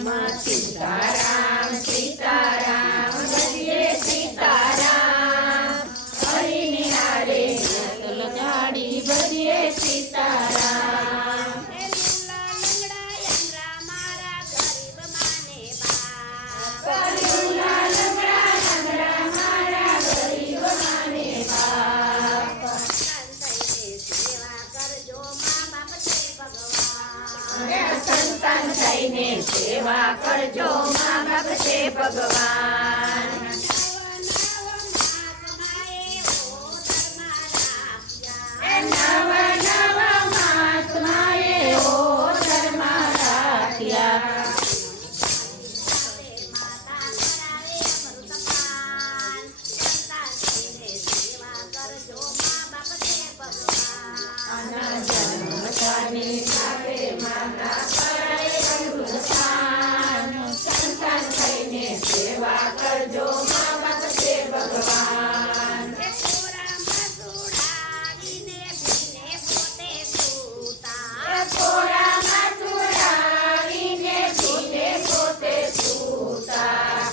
સીતારામ સીતારામ ભજીએ સીતારામ હરિની હારે હાથ લગાડી ભજીએ સીતારામ કરુણા લંગડા લંગડા મારા ગરીબ માને બાપ સંતાન થઈને સેવા કરજો મા બાપ છે ભગવાન નવ નવ માસ માએ ઓ ધર્મા રાખ્યા સંતાન થઈને સેવા કરજો મા બાપ છે ભગવાન ખોરામાં સુરાવીને પીને પોતે સૂતા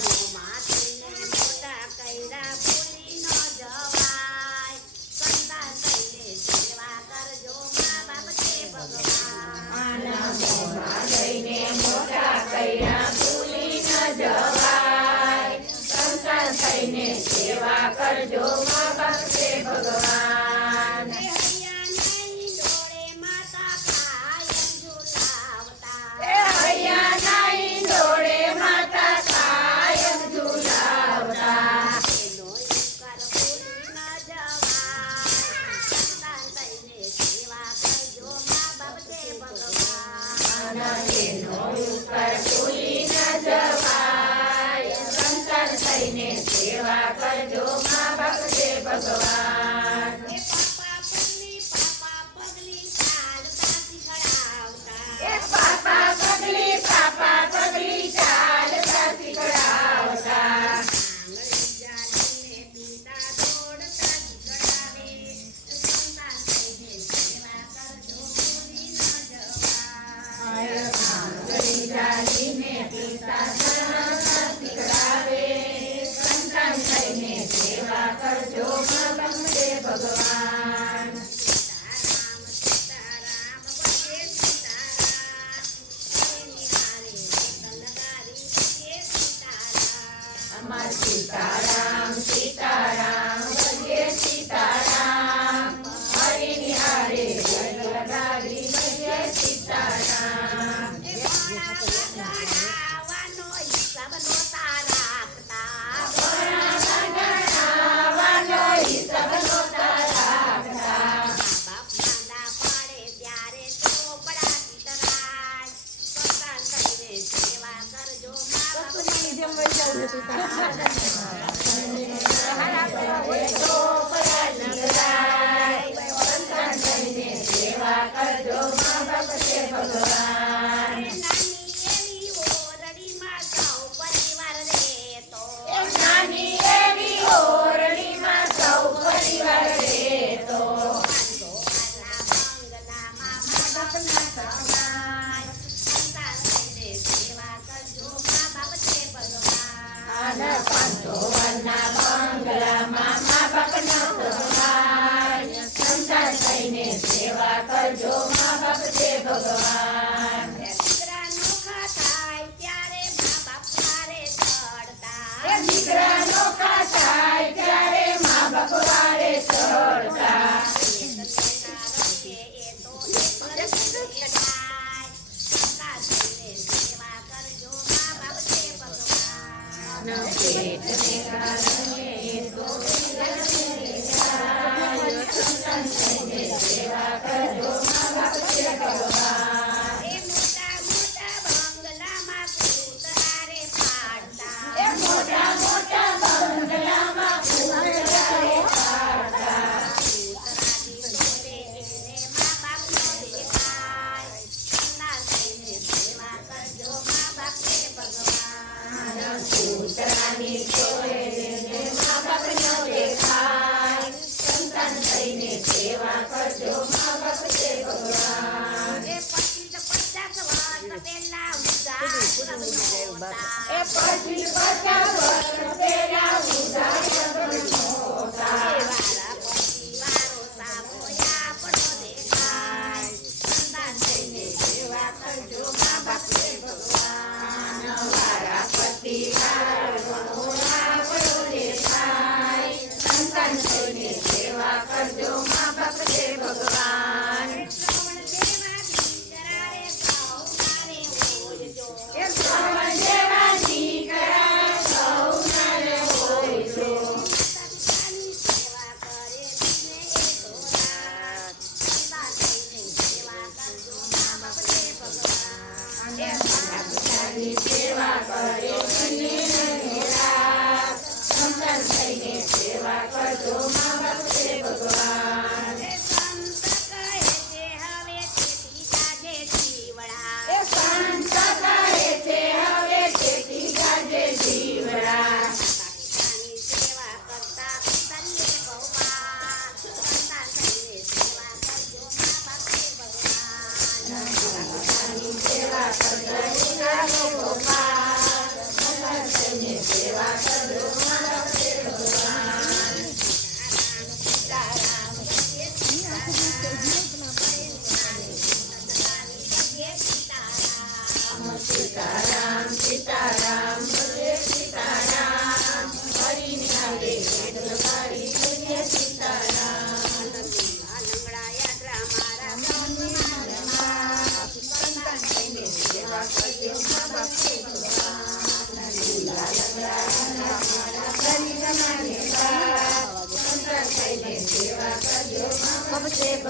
લઈને મોટા કર્યા ભૂલી ન જવાય સંતાન થઈને સેવા કરજો મા બાપ છે ભગવાન હૈયા નાઈ દોડે માતા કાયમ ઝુલાવતા એનો ઉપર ભૂલી ન જવાય સંતાન થઈને સેવા કરજો મા બાપ છે ભગવાન પાપા પગલી ચાલતા શીખડાવતા ચાલીને પિતા શીખડાવે સંતાન થઈને સેવા કરજો મા બાપ છે ભગવાન અમાર સીતારામ સીતારામ ભજીએ સીતારામ હરિની હારે હાથ લગાડી ભજીએ સીતારામ સેવા કરજો મા બાપ છે ભગવાન નાની એવી ઓરડીમાં સૌ પરિવાર રહેતો પાંચોવરના બંગલામાં મા બાપનો સન્માન સંતાન થઈને સેવા કરજો મા બાપ છે ભગવાન દીકરા નોખા થાય ત્યારે મા બાપ વારે ચડતા સંતાન થઈને સેવા કરજો મા બાપ છે ભગવાન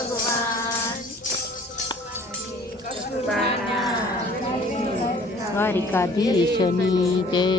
ભગવાન દ્વારિકાધીશની જય.